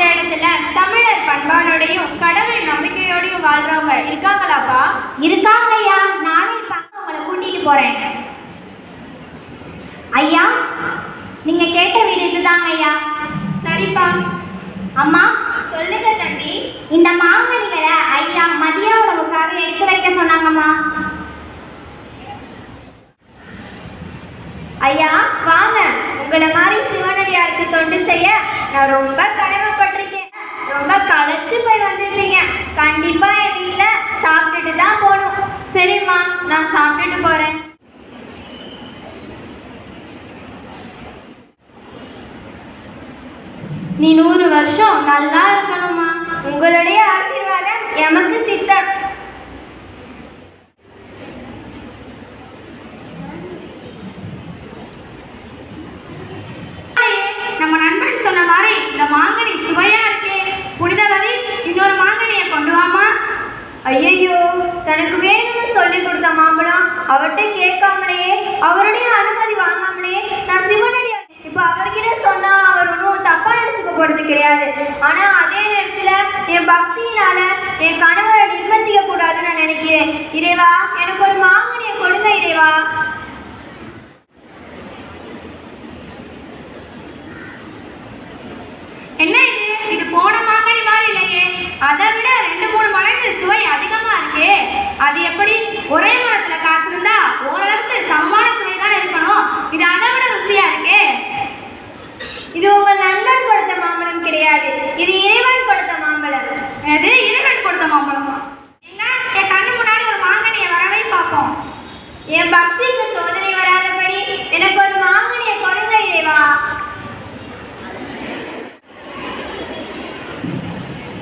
இந்த இடத்துல தமிழர் பண்பாடோடையும் கடவுள் நம்பிக்கையோடையும் வாழ்றவங்க இருக்காங்களாப்பா? இருக்காங்க ஐயா. நானே பார்க்க உங்களை கூட்டிட்டு போறேன். ஐயா, நீங்க கேட்ட வீடு இதுதாங்க ஐயா. சரிப்பா. அம்மா, சொல்லுங்க தம்பி. இந்த மாங்கனிகளை ஐயா மதிய உணவுக்காக எடுத்து வைக்க சொன்னாங்கம்மா. ஐயா வாங்க. உங்களை மாதிரி சிவனடியாருக்கு தொண்டு செய்ய நான் ரொம்ப கடமைப்பட்டிருக்கேன். ரொம்ப களைச்சு போய் வந்திருப்பீங்க. கண்டிப்பா என் வீட்டில் சாப்பிட்டுட்டு தான் போகணும். சரிம்மா, நான் சாப்பிட்டுட்டு போறேன். நீ 100 வருஷம் நல்லா இருக்கணுமா. உங்களுடைய ஆசீர்வாதம் எமக்கு சித்தம். நம்ம நண்பன் சொன்ன மாதிரி இந்த மாங்கனி சுவையா இருக்கே. புனிதவதி, இன்னொரு மாங்கனியை கொண்டு வாமா. ஐயோ, தனக்கு வேணும்னு சொல்லி கொடுத்த மாம்பழம் அவர்கிட்ட கேட்காமலேயே, அவருடைய அனுமதி வாங்காமலே நான் சிவனடி இப்போ அவர்கிட்ட சொன்னா அவர் ஒன்றும் தப்பா நினைச்சுக்க போறது கிடையாது. ஆனா அதே நேரத்துல என் பக்தியினால என் கணவரை நிர்பந்திக்க கூடாதுன்னு நான் நினைக்கிறேன். இறைவா, எனக்கு ஒரு மாங்கனியை கொடுங்க இறைவா. என்ன இது? இது போன மாங்கனி மாதிரி இல்லையே. அதை விட 2-3 மடங்கு சுவை அதிகமா இருக்கே. அது எப்படி? ஒரே மரத்துல காய்ச்சிருந்தா ஓரளவுக்கு சமமான சுவை தான் இருக்கணும். இது அதை விட ருசியா இருக்கே. இது உங்கள் நண்பன் கொடுத்த மாம்பழம் கிடையாது. இது இறைவன் கொடுத்த மாம்பழம். அது இறைவன் கொடுத்த மாம்பழமா? எங்க என் கண்ணு முன்னாடி ஒரு மாங்கனியை வரவே பார்ப்போம். என் பக்திக்கு சோதனை வராதபடி எனக்கு ஒரு மாங்கனியை கொடுங்க இறைவா.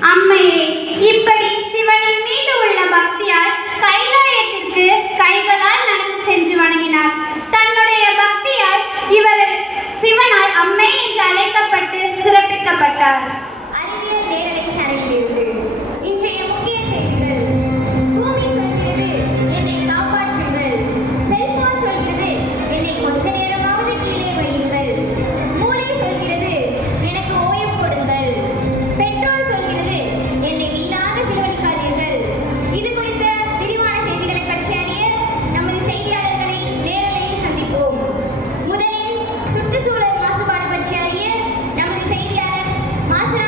அம்மையே, இப்படி சிவனின் மீது உள்ள பக்தியால் கைலாயத்திற்கு கைகளால் நடந்து சென்று வணங்கினார். தன்னுடைய பக்தியால் இவர் சிவனால் அம்மை என்று அழைக்கப்பட்டு சிறப்பிக்கப்பட்டார். அறிவியல் நேரலை சேனலிலிருந்து இன்றைய முக்கிய செய்திகள். பூமி சொல்கிறது என்னை காப்பாற்றுங்கள். செல்போன் சொல்கிறது என்னை கொஞ்ச நேரமாவது கீழே வையுங்கள். மூளை சொல்கிறது எனக்கு ஓய்வு கொடுங்கள். பெட்ரோல் சொல்கிறது என்னை வீணாக செலவழிக்காதீர்கள். இது குறித்த விரிவான செய்திகளை பற்றி அறிய நமது செய்தியாளர்களை நேரலையில் சந்திப்போம். முதலில் சுற்றுச்சூழல் மாசுபாடு பற்றி அறிய நமது செய்தியாளர் மாசனா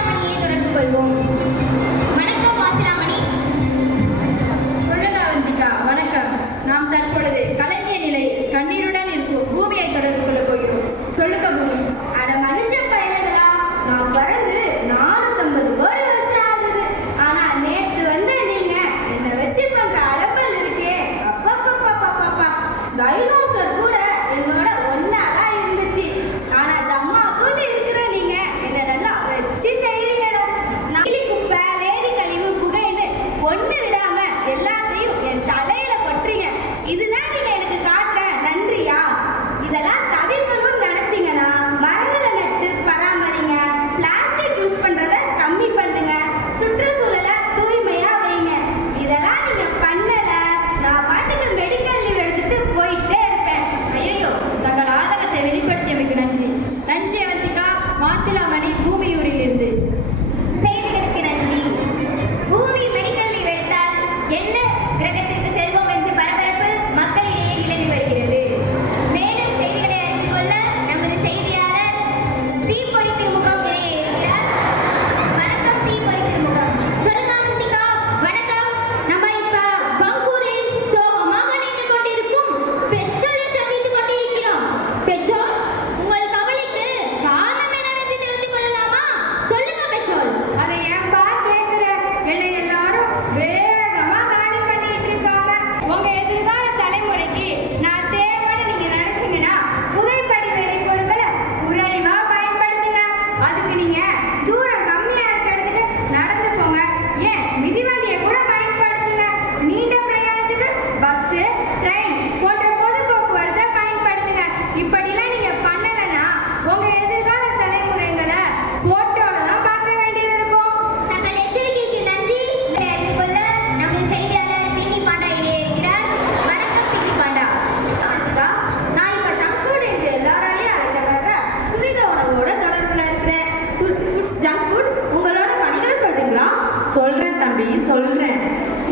சொல்கிறேன்.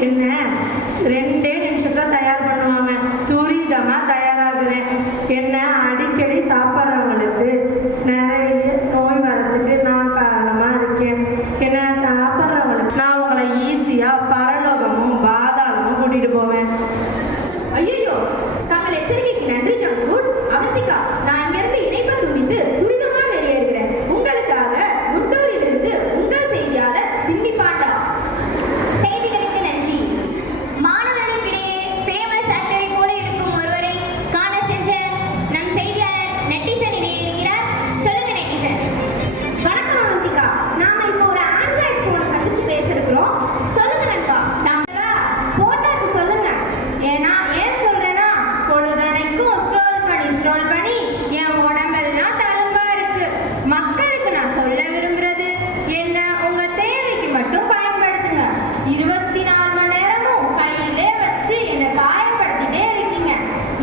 என்ன 2 நிமிஷத்தில் தயார் பண்ணுவாங்க. துரிதமாக தயாராகிறேன். என்ன அடிக்கடி சாப்பிட்றவங்களுக்கு நிறைய நோய் வரதுக்கு நான் காரணமாக இருக்கேன். என்ன சாப்பிட்றவங்களுக்கு நான் உங்களை ஈஸியாக பரலோகமும் பாதாளமும் கூட்டிகிட்டு போவேன். ஐயோ, தங்கள் எச்சரிக்கைக்கு நன்றி ஜங்குட். அவந்திகா, நான் இங்கிருந்து இணைப்பை துண்டித்து துரிதமா வெளியேறுகிறேன். உங்களுக்காக குண்டூரிலிருந்து உங்கள் செய்தியாளர் பின்னி பாண்டா. செய்திகளுக்கு நன்றி. மாணவர்களுக்கிடையே ஃபேமஸ் ஆக்டரை போல இருக்கும் ஒருவரை காண சென்ற நம் செய்தியாளர் நெட்டிசன் இணையிருக்கிறார். சொல்லுங்க நெட்டிசன். வணக்கம் அவந்திகா. நாம இப்போ ஒரு ஆண்ட்ராய்டு போனை சந்திச்சு பேசிருக்கிறோம். சொல்லுங்க நண்பா. நம்ம போட்டாச்சு சொல்லுங்க. ஏன்னா ஏன் சொல்றேன்னா பொழுதனைக்கும் ஸ்க்ரோல் பண்ணி என் உடம்பெல்லாம் தழும்பா இருக்கு. மக்களுக்கு நான் சொல்ல விரும்புறது என்ன, உங்க தேவைக்கு மட்டும் பயன்படுத்துங்க. 24 மணி நேரமும் கையிலே வச்சு என்னை காயப்படுத்திட்டே இருக்கீங்க.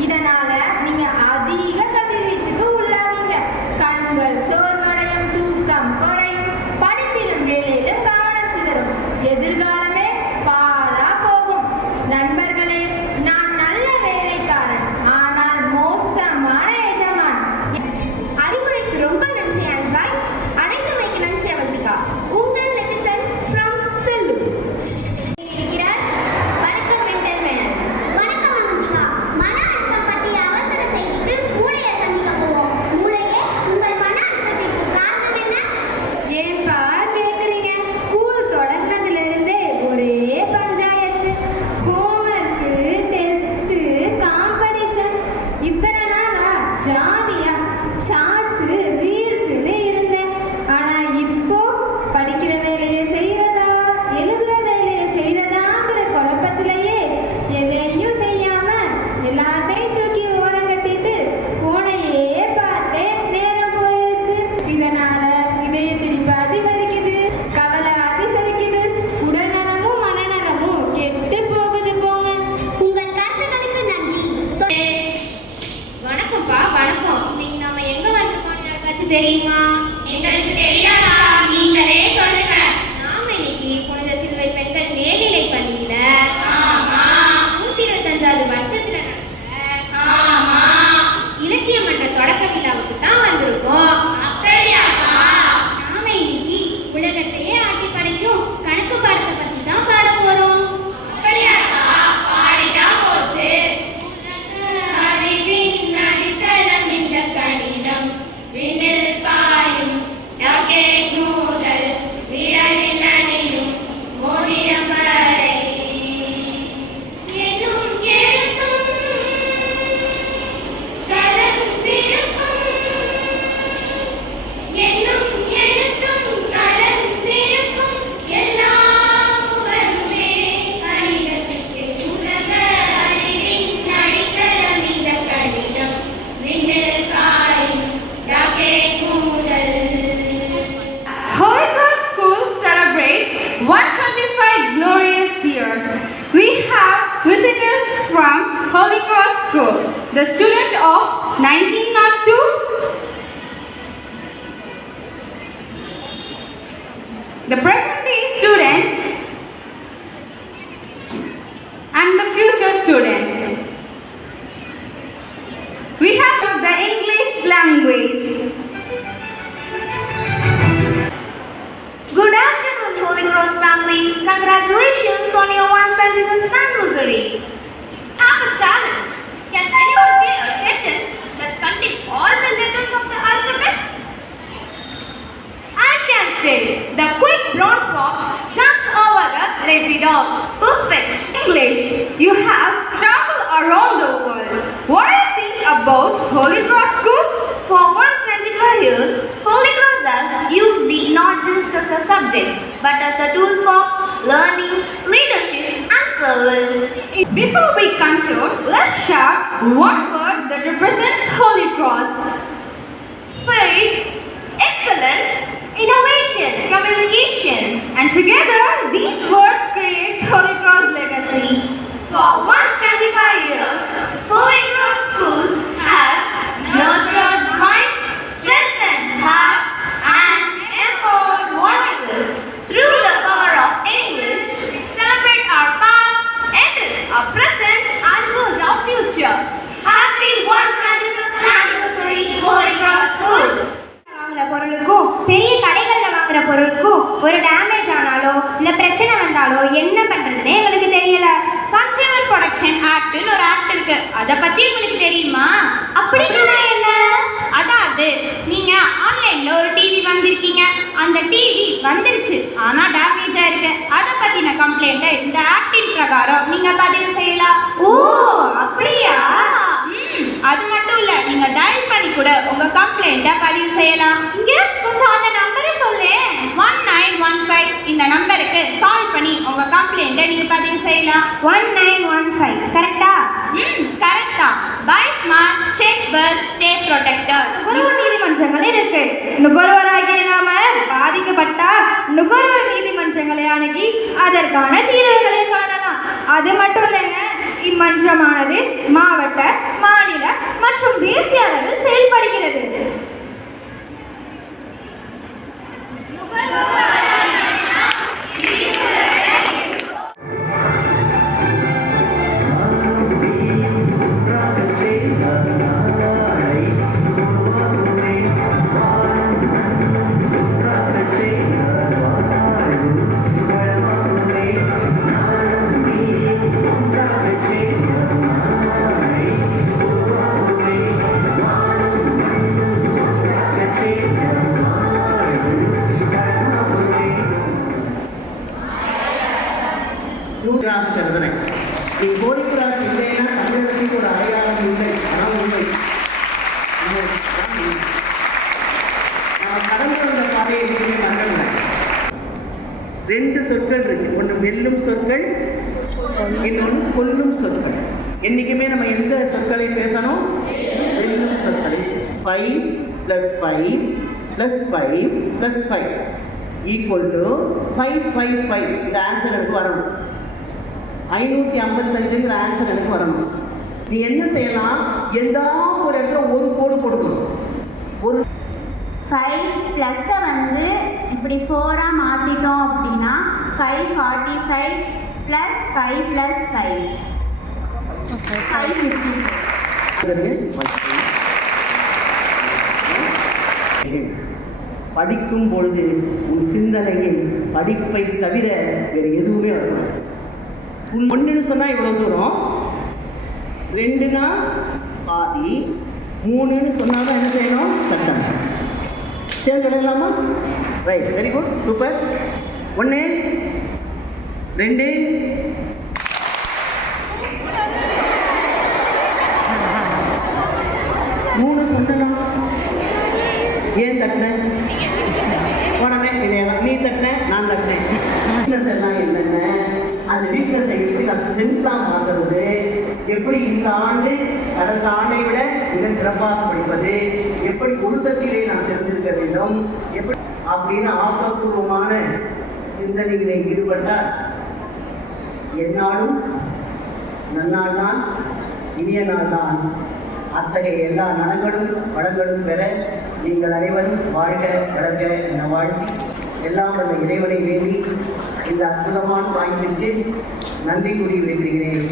இதனால நீங்க அதிக கதிர்வீச்சுக்கு உள்ளாவீங்க. கண்கள் சோர்வடையும், தூக்கம் குறையும், படிப்பிலும் வேலையிலும் கவனம் சிதறும், எதிர்காலமே பாழா போகும். நண்பர்களே, நான் நல்ல வேலைக்காரன், ஆனால் மோசமான எஜமான். அறிவுரைக்கு ரொம்ப நன்றி ஆண்ட்ராய்ட். அனைத்துமைக்கு நன்றி அவந்திகா. உங்கள் நெட்டிசன் ஃப்ரம் செல்லு. இருக்கிறார். வணக்கம் மென்டல்மேன். வணக்கம் அவந்திகா. மன அழுத்தம் பற்றிய அவசர செய்திக்கு மூளையை சந்திக்க போவோம். மூளையே, உங்கள் மன அழுத்தத்திற்கு காரணம் என்ன? ஏன்பா கேட்குறீங்க? ஸ்கூல் தொடங்கினதுல இருந்தே ஒரே பஞ்சாயத்து. Homework, test, competition. இத்தனை நாளா ஜாலியா ஷார்ட்ஸு, ரீல்ஸுன்னு இருந்தேன். ஆனா இப்போ படிக்கிற வேலையை செய்யறதா, எழுதுற வேலையை செய்யறதாங்கிற குழப்பத்திலேயே எதையும் செய்யாம எல்லாத்தையும் தூக்கி ஓரம் கட்டிட்டு போனையே பார்த்தேன். நேரம் போயிருச்சு. இதனால இதய துடிப்பு அதிகரிக்குது, கவலை அதிகரிக்குது, உடல்நலமும் மனநலமும் கெட்டு போகுது போங்க. உங்கள் கருத்துக்களுக்கு நன்றி. வணக்கம்ப்பா, வணக்கம். இன்னைக்கு நாம எங்க வந்திருக்கோம்னு யாருக்காச்சும் தெரியுமா? எங்களுக்கு தெரியாதா? நீங்களே சொல்லுங்க. நாம இன்னைக்கு புனித சிலுவை பெண்கள் மேல்நிலை பள்ளியில ஆமா 125வது வருஷத்துல நடந்த ஆமா இலக்கிய மன்ற தொடக்க விழாவுக்கு தான் வந்திருக்கோம். அப்படியாப்பா? நாம இன்னைக்கு உலகத்தையே ஆட்டி படைக்கும் கணக்கு பாடத்தை பத்தி தான் பாட போறோம். அப்படியாப்பா? பாடிட்டா போச்சு. அறிவின் அடித்தளம் இந்த கணிதம், விண்ணில் பாயும் ராக்கெட் முதல் விரலில் அணியும் மோதிரம் வரை எதுவும் எழுத்தும் கலந்திருக்கும், என்னும் எழுத்தும் கலந்திருக்கும், எல்லாம் புகழுமே கணிதத்துக்கு. உலக அறிவின் அடித்தளம் இந்த கணிதம், விண்ணில் பாயும் ராக்கெட் முதல். Holy Cross School celebrates 125 glorious years. We have visitors from Holy Cross School, the student of 1902, the present day student, and the future student. We have the English language. Good afternoon, Holy Cross family. Congratulations on your 125th anniversary. I have a challenge. Can anyone play a sentence that contains all the letters of the alphabet? I can say, the quick brown fox jumps over a lazy dog. Perfect. English, you have traveled around the world. What do you think about Holy Cross School? For 125 years, Holy Cross has used me not just as a subject, but as a tool for learning, leadership, and service. Before we conclude, let's share one word that represents Holy Cross. Faith, excellence, innovation, communication. And together, these words create Holy Cross legacy. For 125 years, Holy Cross School has nurtured mind, strengthened heart, and empowered voices through the power of English, போறாங்களோ என்ன பண்றதுன்னே எங்களுக்கு தெரியல. Consumer production ஆக்ட்னு ஒரு act இருக்கு. அதை பத்தி உங்களுக்கு தெரியுமா? அப்படின்னா என்ன? அதாவது நீங்க ஆன்லைன்ல ஒரு டிவி வாங்கிருக்கீங்க. அந்த டிவி வந்துருச்சு, ஆனா டேமேஜ் ஆயிருக்கு. அதை பத்தின கம்ப்ளைண்ட்டை இந்த ஆக்டின் பிரகாரம் நீங்க பதிவு செய்யலாம். ஓ அப்படியா? அது மட்டும் இல்ல, நீங்க டயல் பண்ணி கூட உங்க கம்ப்ளைண்ட்டை பதிவு செய்யலாம். இங்க கொஞ்சம் அந்த நம்பரை சொல்லேன். 1915 இந்த நம்பருக்கு கால் பண்ணி உங்க கம்ப்ளைண்ட்டை நீங்க பதிவு செய்யலாம். 1915 கரெக்டா? கரெக்டா. Be smart, check well, stay protected. நுகர்வோர் நீதிமன்றங்கள் இருக்கு. நுகர்வோராகிய நாம பாதிக்கப்பட்டா நுகர்வோர் நீதிமன்றங்களை அணுகி அதற்கான தீர்வுகளை காணலாம். அது மட்டும் இல்லைங்க, இம்மன்றமானது மாவட்ட, மாநில மற்றும் தேசிய அளவில் செயல்படுகிறது. எழுதுனேன். நீ கோடிக்குராஸ் இல்லைன்னா தமிழகத்துக்கு ஒரு அடையாளம் இல்லை. ஆனால் உண்மை நம்ம கடந்து வந்த பாதையை எதுவுமே மறக்கல. 2 சொற்கள் இருக்கு. ஒன்று வெல்லும் சொற்கள், இன்னொன்று கொல்லும் சொற்கள். என்னைக்குமே நம்ம எந்த சொற்களை பேசணும்? வெல்லும் சொற்களை பேசணும். 5 + 5 + 5 + 5 = 555. இந்த ஆன்சர் எனக்கு வரணும். 555ங்கிற ஆன்சர் எனக்கு வரணும். நீ என்ன செய்யலாம்? ஏதாவது ஒரு இடத்துல ஒரு கோடு கொடுக்கணும். ஒரு 5 ப்ளஸ்ஸை வந்து இப்படி 4ஆக மாற்றிட்டோம் அப்படின்னா 545 + 5 + 5 படிக்கும் பொழுது உன் சிந்தனையில் படிப்பை தவிர வேறு எதுவுமே வரக்கூடாது. 1ன்னு சொன்னால் இவ்வளோ தூரம், 2னா பாதி, 3ன்னு சொன்னாலும் என்ன செய்யணும்? கட்டம். சரி கிடைக்கலாமா? Right, very good, super. 1 2 3 சொன்னா ஏன் தட்டினேன்? உடனே இதேதான், நீ தட்டினேன், நான் தட்டினேன். வீக்னஸ் எல்லாம் என்னென்ன, அந்த வீக்னஸ் எப்படி நான் ஸ்ட்ரென்த்தாக மாற்றுறது, எப்படி இந்த ஆண்டு கடந்த ஆண்டை விட மிக சிறப்பாக படிப்பது, எப்படி ஒழுக்கத்திலே நான் தெரிந்திருக்க வேண்டும், எப்படி அப்படின்னு ஆக்கப்பூர்வமான சிந்தனைகளை ஈடுபட்டால் என்னாலும் நன்னாள் தான், இனிய நாள் தான். அத்தகைய எல்லா நலங்களும் வளங்களும் பெற நீங்கள் அனைவரும் வாழ்க வளர்க என வாழ்த்தி, எல்லாம் வல்ல இறைவனை வேண்டி இந்த அற்புதமான வாய்ப்பிற்கு நன்றி கூறி வைக்கிறேன்.